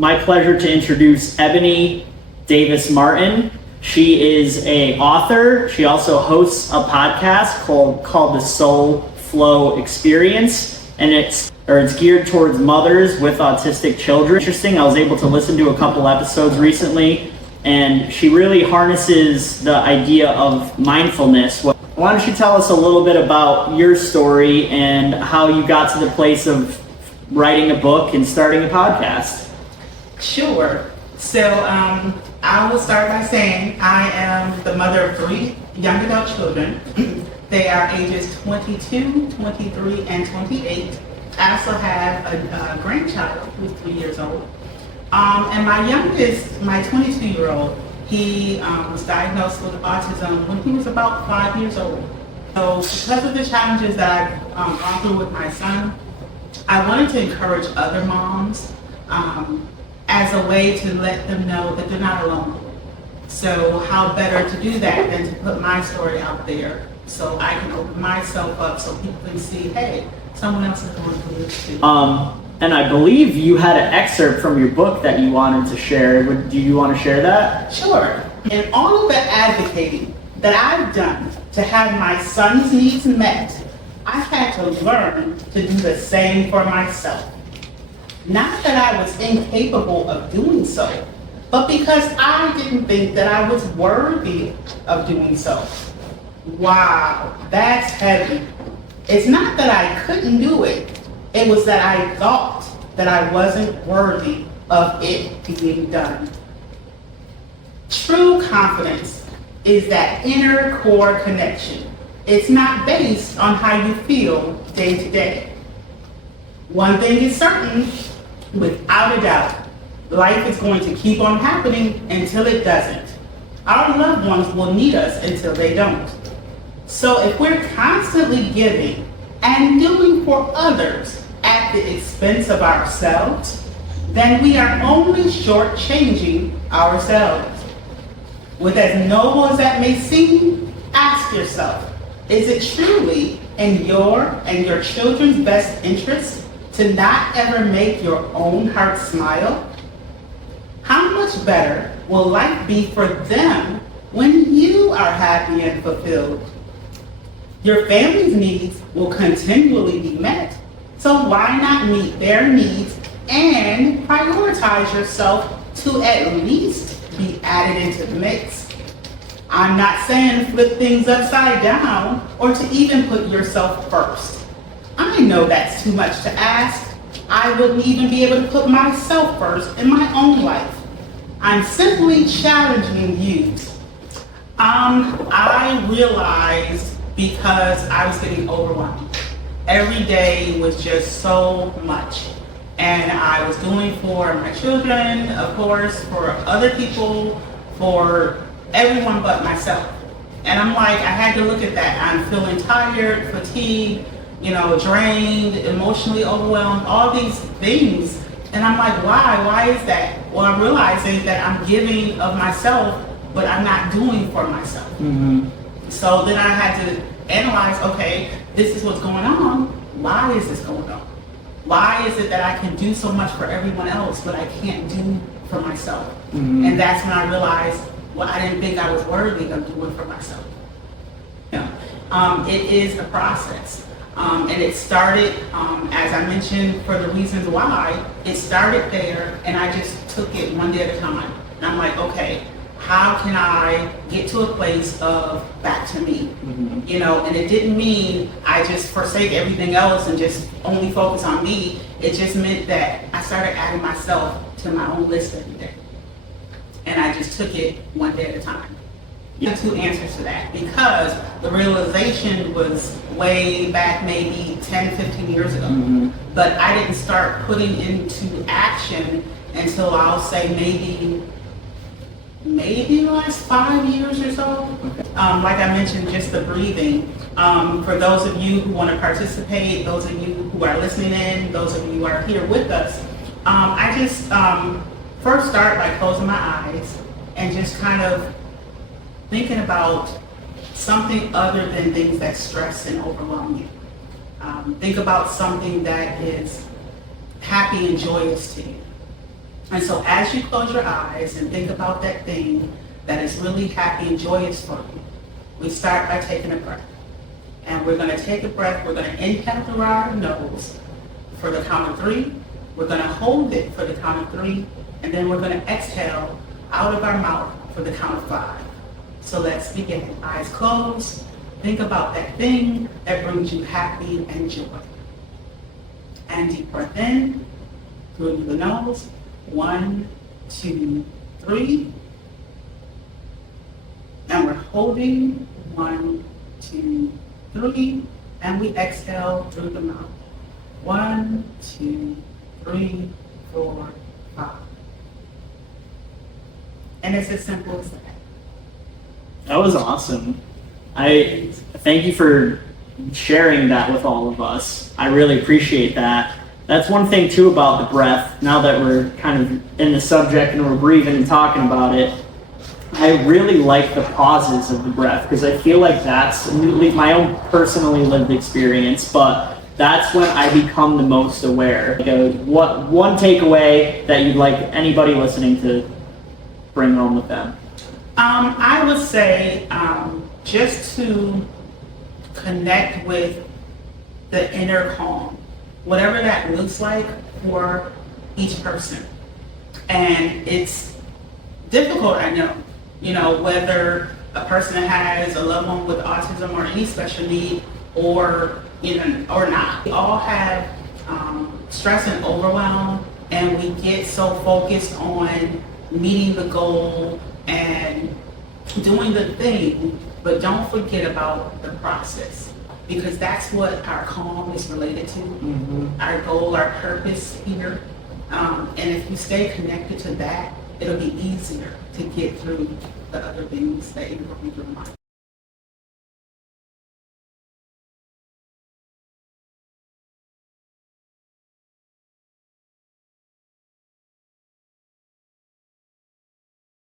My pleasure to introduce Ebony Davis-Martin. She is an author. She also hosts a podcast called the SoulFlow Experience, and it's geared towards mothers with autistic children. Interesting, I was able to listen to a couple episodes recently, and she really harnesses the idea of mindfulness. Why don't you tell us a little bit about your story and how you got to the place of writing a book and starting a podcast? Sure. So I will start by saying I am the mother of 3 young adult children. They are ages 22, 23, and 28. I also have a grandchild who's 3 years old. And my youngest, my 22-year-old, he was diagnosed with autism when he was about 5 years old. So because of the challenges that I've gone through with my son, I wanted to encourage other moms as a way to let them know that they're not alone. So how better to do that than to put my story out there so I can open myself up so people can see, hey, someone else is going through this too. And I believe you had an excerpt from your book that you wanted to share. Do you want to share that? Sure. And all of the advocating that I've done to have my son's needs met, I've had to learn to do the same for myself. Not that I was incapable of doing so, but because I didn't think that I was worthy of doing so. Wow, that's heavy. It's not that I couldn't do it. It was that I thought that I wasn't worthy of it being done. True confidence is that inner core connection. It's not based on how you feel day to day. One thing is certain, without a doubt, life is going to keep on happening until it doesn't. Our loved ones will need us until they don't. So if we're constantly giving and doing for others at the expense of ourselves, then we are only shortchanging ourselves. With as noble as that may seem, ask yourself, is it truly in your and your children's best interest to not ever make your own heart smile? How much better will life be for them when you are happy and fulfilled? Your family's needs will continually be met, so why not meet their needs and prioritize yourself to at least be added into the mix? I'm not saying flip things upside down or to even put yourself first. I know that's too much to ask. I wouldn't even be able to put myself first in my own life. I'm simply challenging you. I realized because I was getting overwhelmed. Every day was just so much. And I was doing for my children, of course, for other people, for everyone but myself. And I'm like, I had to look at that. I'm feeling tired, fatigued, drained, emotionally overwhelmed, all these things. And I'm like, why? Why is that? Well, I'm realizing that I'm giving of myself, but I'm not doing for myself. Mm-hmm. So then I had to analyze, okay, this is what's going on. Why is this going on? Why is it that I can do so much for everyone else, but I can't do for myself? Mm-hmm. And that's when I realized, well, I didn't think I was worthy of doing for myself. It is a process. And it started, as I mentioned, for the reasons why, it started there, and I just took it one day at a time. And I'm like, okay, how can I get to a place of back to me? Mm-hmm. And it didn't mean I just forsake everything else and just only focus on me. It just meant that I started adding myself to my own list every day. And I just took it one day at a time. There are 2 answers to that, because the realization was way back maybe 10, 15 years ago. Mm-hmm. But I didn't start putting into action until I'll say maybe the last 5 years or so. Okay. Like I mentioned, just the breathing. For those of you who want to participate, those of you who are listening in, those of you who are here with us, I just first start by closing my eyes and just kind of thinking about something other than things that stress and overwhelm you. Think about something that is happy and joyous to you. And so as you close your eyes and think about that thing that is really happy and joyous for you, we start by taking a breath. And we're going to take a breath. We're going to inhale through our nose for the count of 3. We're going to hold it for the count of 3. And then we're going to exhale out of our mouth for the count of 5. So let's begin. Eyes closed. Think about that thing that brings you happy and joy. And deep breath in through the nose. 1, 2, 3. And we're holding 1, 2, 3. And we exhale through the mouth. 1, 2, 3, 4, 5. And it's as simple as that. That was awesome. I thank you for sharing that with all of us. I really appreciate that. That's one thing too about the breath. Now that we're kind of in the subject and we're breathing and talking about it, I really like the pauses of the breath because I feel like that's my own personally lived experience, but that's when I become the most aware. What one takeaway that you'd like anybody listening to bring home with them? I would say just to connect with the inner calm, whatever that looks like for each person. And it's difficult, I know. Whether a person has a loved one with autism or any special need or not. We all have stress and overwhelm, and we get so focused on meeting the goal and doing the thing, but don't forget about the process, because that's what our calm is related to. Mm-hmm. Our goal, our purpose here. And if you stay connected to that, it'll be easier to get through the other things that you your mind.